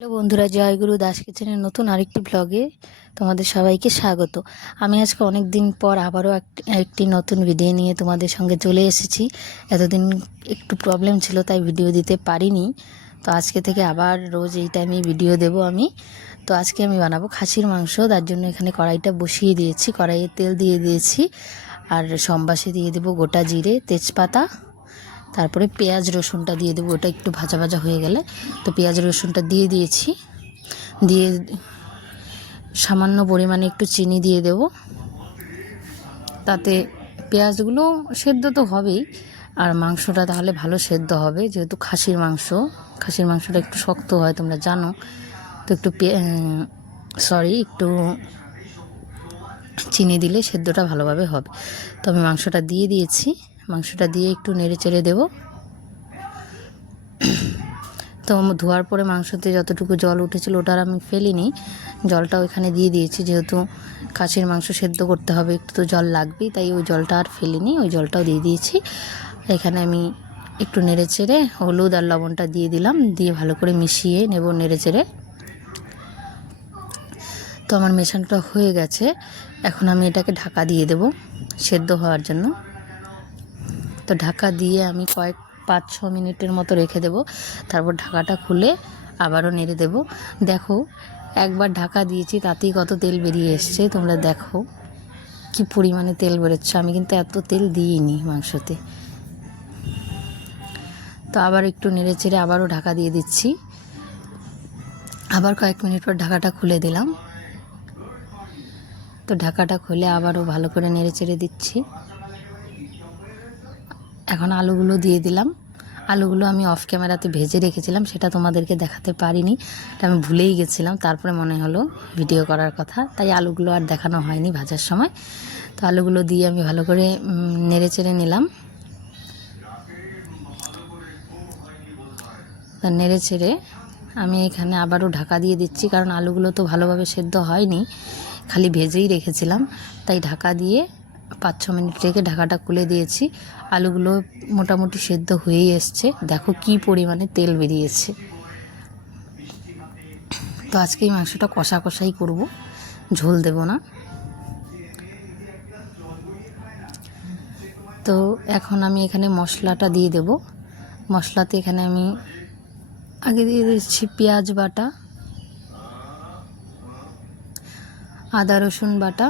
Hello বন্ধুরা জয়গুরু দাস কিচেনের নতুন আরেকটি ব্লগে তোমাদের সবাইকে স্বাগত। আমি আজকে অনেক দিন পর আবারও এক- একটি নতুন ভিডিও নিয়ে তোমাদের সঙ্গে চলে এসেছি। এতদিন একটু প্রবলেম ছিল, তাই ভিডিও দিতে পারিনি। তো আজকে থেকে আবার রোজ এই টাইমে ভিডিও দেব আমি। তো আজকে আমি বানাবো খাসির মাংস, তার জন্য এখানে কড়াইটা বসিয়ে দিয়েছি। কড়াইয়ে তেল দিয়ে দিয়েছি। আর সম্বাসে দিয়ে দেবো গোটা জিরে, তেজপাতা তারপরে পেঁয়াজ রসুনটা দিয়ে দেবো, ওটা একটু ভাজা ভাজা হয়ে গেলে। তো পেঁয়াজ রসুনটা দিয়ে দিয়েছি। দিয়ে সামান্য পরিমাণে একটু চিনি দিয়ে দেব। তাতে পেঁয়াজগুলো সেদ্ধ তো হবেই, আর মাংসটা তাহলে ভালো সেদ্ধ হবে, যেহেতু খাসির মাংস। খাসির মাংসটা একটু শক্ত হয়, তোমরা জানো। তো একটু সরি, একটু চিনি দিলে সেদ্ধটা ভালোভাবে হবে। তো আমি মাংসটা দিয়ে দিয়েছি। মাংসটা দিয়ে একটু নেড়ে চেড়ে দেবো। তো ধোয়ার পরে মাংসতে যতটুকু জল উঠেছিল ওটা আর আমি ফেলিনি। জলটা ওইখানে দিয়ে দিয়েছি, যেহেতু খাসির মাংস সেদ্ধ করতে হবে, একটু তো জল লাগবেই, তাই ওই জলটা আর ফেলিনি, ওই জলটাও দিয়ে দিয়েছি। এখানে আমি একটু নেড়ে চেড়ে হলুদ আর লবণটা দিয়ে দিলাম, দিয়ে ভালো করে মিশিয়ে নেব নেড়ে চেড়ে। তো আমার মেশানটা হয়ে গেছে, এখন আমি এটাকে ঢাকা দিয়ে দেব সেদ্ধ হওয়ার জন্য। তো ঢাকা দিয়ে আমি কয়েক পাঁচ, ছ মিনিটের মতো রেখে দেব। তারপর ঢাকাটা খুলে আবারও নেড়ে দেব। দেখো, একবার ঢাকা দিয়েছি, তাতেই কত তেল বেরিয়ে এসছে। তোমরা দেখো কি পরিমাণে তেল বেরোচ্ছে। আমি কিন্তু এত তেল দিইনি মাংসতে। তো আবার একটু নেড়ে চেড়ে আবারও ঢাকা দিয়ে দিচ্ছি। আবার কয়েক মিনিট পর ঢাকাটা খুলে দিলাম। তো ঢাকাটা খুলে আবারও ভালো করে নেড়ে চেড়ে দিচ্ছি। এখন আলুগুলো দিয়ে দিলাম। আলুগুলো আমি অফ ক্যামেরাতে ভেজে রেখেছিলাম, সেটা তোমাদেরকে দেখাতে পারিনি। আমি ভুলেই গেছিলাম, তারপরে মনে হলো ভিডিও করার কথা। তাই আলুগুলো আর দেখানো হয়নি ভাজার সময়। তো আলুগুলো দিয়ে আমি ভালো করে নেড়ে চেড়ে নিলাম। নেড়ে চেড়ে আমি এখানে আবারও ঢাকা দিয়ে দিচ্ছি, কারণ আলুগুলো তো ভালোভাবে সেদ্ধ হয়নি, খালি ভেজেই রেখেছিলাম। তাই ঢাকা দিয়ে পাঁচ ছ মিনিট রেখে ঢাকাটা খুলে দিয়েছি। আলুগুলো মোটামুটি সেদ্ধ হয়েই এসছে। দেখো কি পরিমাণে তেল বেরিয়েছে। তো আজকে এই মাংসটা কষা কষাই করব। ঝোল দেব না। তো এখন আমি এখানে মশলাটা দিয়ে দেব। মশলাতে এখানে আমি আগে দিয়ে দিচ্ছি পেঁয়াজ বাটা, আদা রসুন বাটা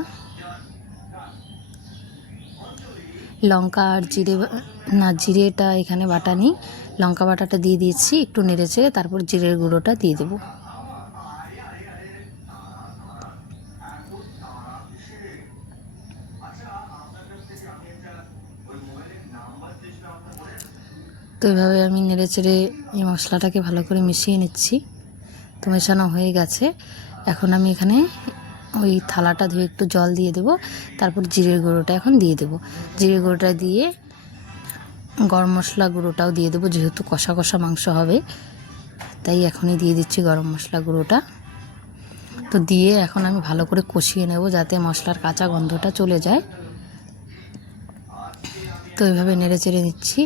লঙ্কা আর জিরে না, জিরেটা এখানে বাটা নিই। লঙ্কা বাটাটা দিয়ে দিয়েছি, একটু নেড়ে চেড়ে তারপর জিরের গুঁড়োটা দিয়ে দেবো। তো এইভাবে আমি নেড়ে চেড়ে এই মশলাটাকে ভালো করে মিশিয়ে নিচ্ছি। তো মেশানো হয়ে গেছে। এখন আমি এখানে ওই থালাটা ধুয়ে একটু জল দিয়ে দেবো, তারপর জিরের গুঁড়োটা এখন দিয়ে দেবো। জিরে গুঁড়োটা দিয়ে গরম মশলা গুঁড়োটাও দিয়ে দেবো, যেহেতু কষা কষা মাংস হবে, তাই এখনই দিয়ে দিচ্ছি গরম মশলা গুঁড়োটা। তো দিয়ে এখন আমি ভালো করে কষিয়ে নেব যাতে মশলার কাঁচা গন্ধটা চলে যায়। তো এইভাবে নেড়ে চেড়ে নিচ্ছি।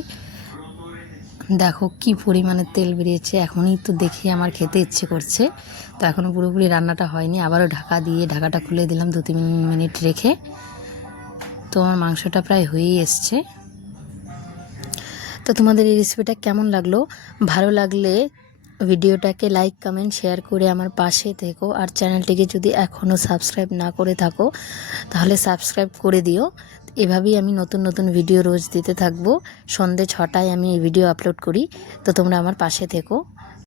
দেখো কি পরিমাণে তেল বেরিয়েছে, এখনই তো দেখে আমার খেতে ইচ্ছে করছে। তো এখনও পুরোপুরি রান্নাটা হয়নি, আবারও ঢাকা দিয়ে ঢাকাটা খুলে দিলাম দু তিন মিনিট রেখে। তো আমার মাংসটা প্রায় হয়েই এসছে। তো তোমাদের এই রেসিপিটা কেমন লাগল? ভালো লাগলে ভিডিওটাকে লাইক কমেন্ট শেয়ার করে আমার পাশে থেকো। আর চ্যানেলটিকে যদি এখনও সাবস্ক্রাইব না করে থাকো, তাহলে সাবস্ক্রাইব করে দিও। এভাবেই আমি নতুন নতুন ভিডিও রোজ দিতে থাকব। সন্ধে ছটায় আমি এই ভিডিও আপলোড করি। তো তোমরা আমার পাশে থেকো।